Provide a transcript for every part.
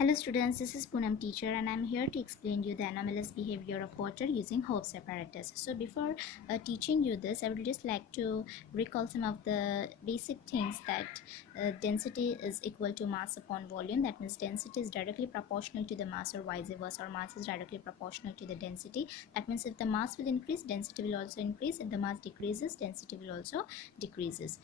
Hello students, this is Poonam teacher and I'm here to explain you the anomalous behavior of water using Hope's apparatus. So before teaching you this, I would just like to recall some of the basic things that density is equal to mass upon volume. That means density is directly proportional to the mass or vice versa, or mass is directly proportional to the density. That means if the mass will increase, density will also increase. If the mass decreases, density will also decreases.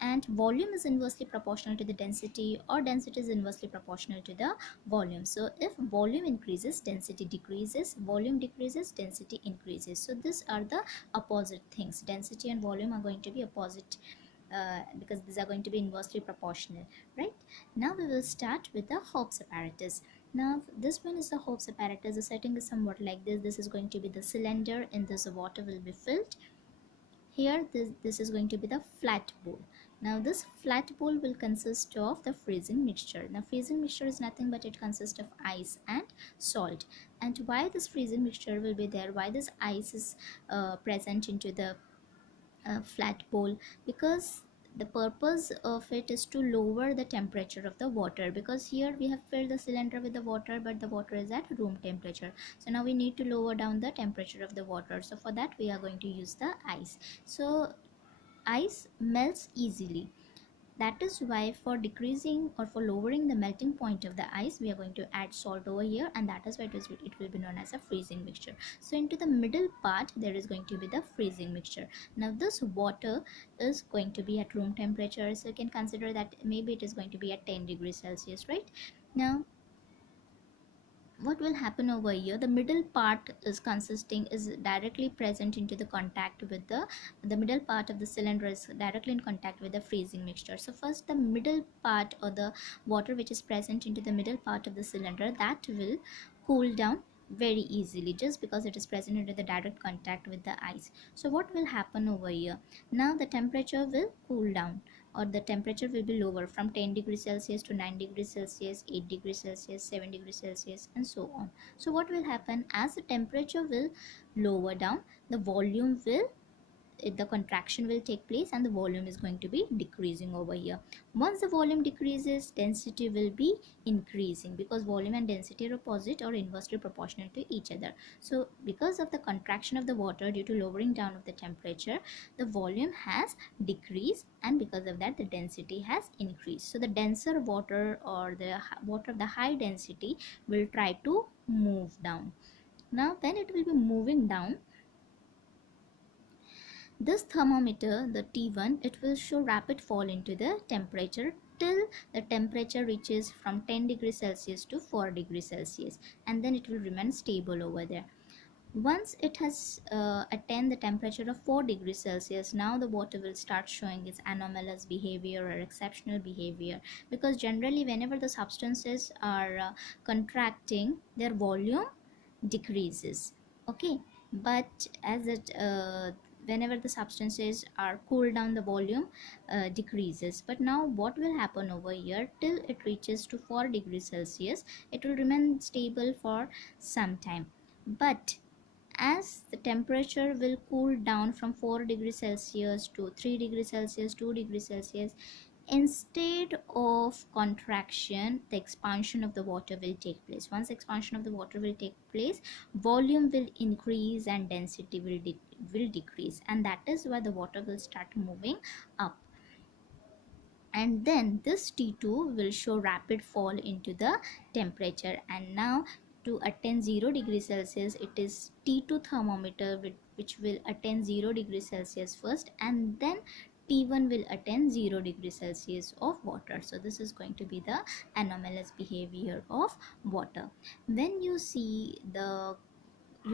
And volume is inversely proportional to the density, or density is inversely proportional to the volume. So if volume increases, density decreases, volume decreases, density increases. So these are the opposite things. Density and volume are going to be opposite because these are going to be inversely proportional, right? Now we will start with the Hope's apparatus. Now this one is the Hope's apparatus. The setting is somewhat like this. This is going to be the cylinder. In this, the water will be filled. Here this is going to be the flat bowl. Now this flat bowl will consist of the freezing mixture. Now freezing mixture is nothing but it consists of ice and salt. And why this freezing mixture will be there, why this ice is present into the flat bowl? Because the purpose of it is to lower the temperature of the water, because here we have filled the cylinder with the water, but the water is at room temperature. So now we need to lower down the temperature of the water. So for that we are going to use the ice. So ice melts easily. That is why for decreasing or for lowering the melting point of the ice, we are going to add salt over here, and that is why it will be known as a freezing mixture. So into the middle part there is going to be the freezing mixture. Now this water is going to be at room temperature, so you can consider that maybe it is going to be at 10 degrees Celsius, right? Now what will happen over here, the middle part is directly present into the contact with the middle part of the cylinder is directly in contact with the freezing mixture. So first the middle part, or the water which is present into the middle part of the cylinder, that will cool down very easily, just because it is present into the direct contact with the ice. So what will happen over here, now the temperature will cool down, or the temperature will be lower from 10 degrees Celsius to 9 degrees Celsius, 8 degrees Celsius, 7 degrees Celsius, and so on. So what will happen, as the temperature will lower down, the volume will, the contraction will take place and the volume is going to be decreasing over here. Once the volume decreases, density will be increasing, because volume and density are opposite or inversely proportional to each other. So because of the contraction of the water due to lowering down of the temperature, the volume has decreased, and because of that the density has increased. So the denser water, or the water of the high density, will try to move down. Now when it will be moving down, this thermometer, the T1, it will show rapid fall into the temperature till the temperature reaches from 10 degrees Celsius to 4 degrees Celsius, and then it will remain stable over there. Once it has attained the temperature of 4 degrees Celsius, now the water will start showing its anomalous behavior or exceptional behavior, because generally whenever the substances are contracting, their volume decreases, okay? But as it whenever the substances are cooled down, the volume decreases. But now what will happen over here, till it reaches to 4 degrees Celsius, it will remain stable for some time. But as the temperature will cool down from 4 degrees Celsius to 3 degrees Celsius, 2 degrees Celsius, instead of contraction, the expansion of the water will take place. Once expansion of the water will take place, volume will increase and density will decrease, and that is why the water will start moving up. And then this T2 will show rapid fall into the temperature, and now to attain 0 degrees Celsius, it is T2 thermometer which will attain 0 degrees Celsius first, and then T1 will attain 0 degrees Celsius of water. So this is going to be the anomalous behavior of water. When you see the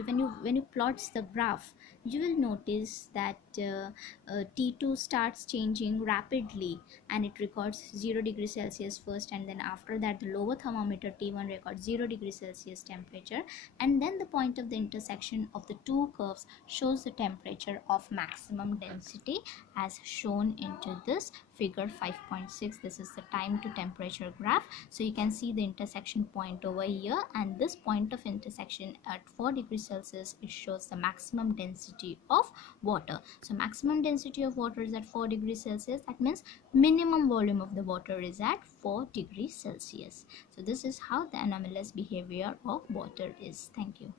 when you plots the graph, you will notice that T2 starts changing rapidly, and it records 0 degrees Celsius first, and then after that the lower thermometer T1 records 0 degrees Celsius temperature, and then the point of the intersection of the two curves shows the temperature of maximum density as shown into this figure 5.6. This is the time to temperature graph. So you can see the intersection point over here, and this point of intersection at 4 degrees Celsius, it shows the maximum density of water. So maximum density of water is at 4 degrees Celsius. That means minimum volume of the water is at 4 degrees Celsius. So this is how the anomalous behavior of water is. Thank you.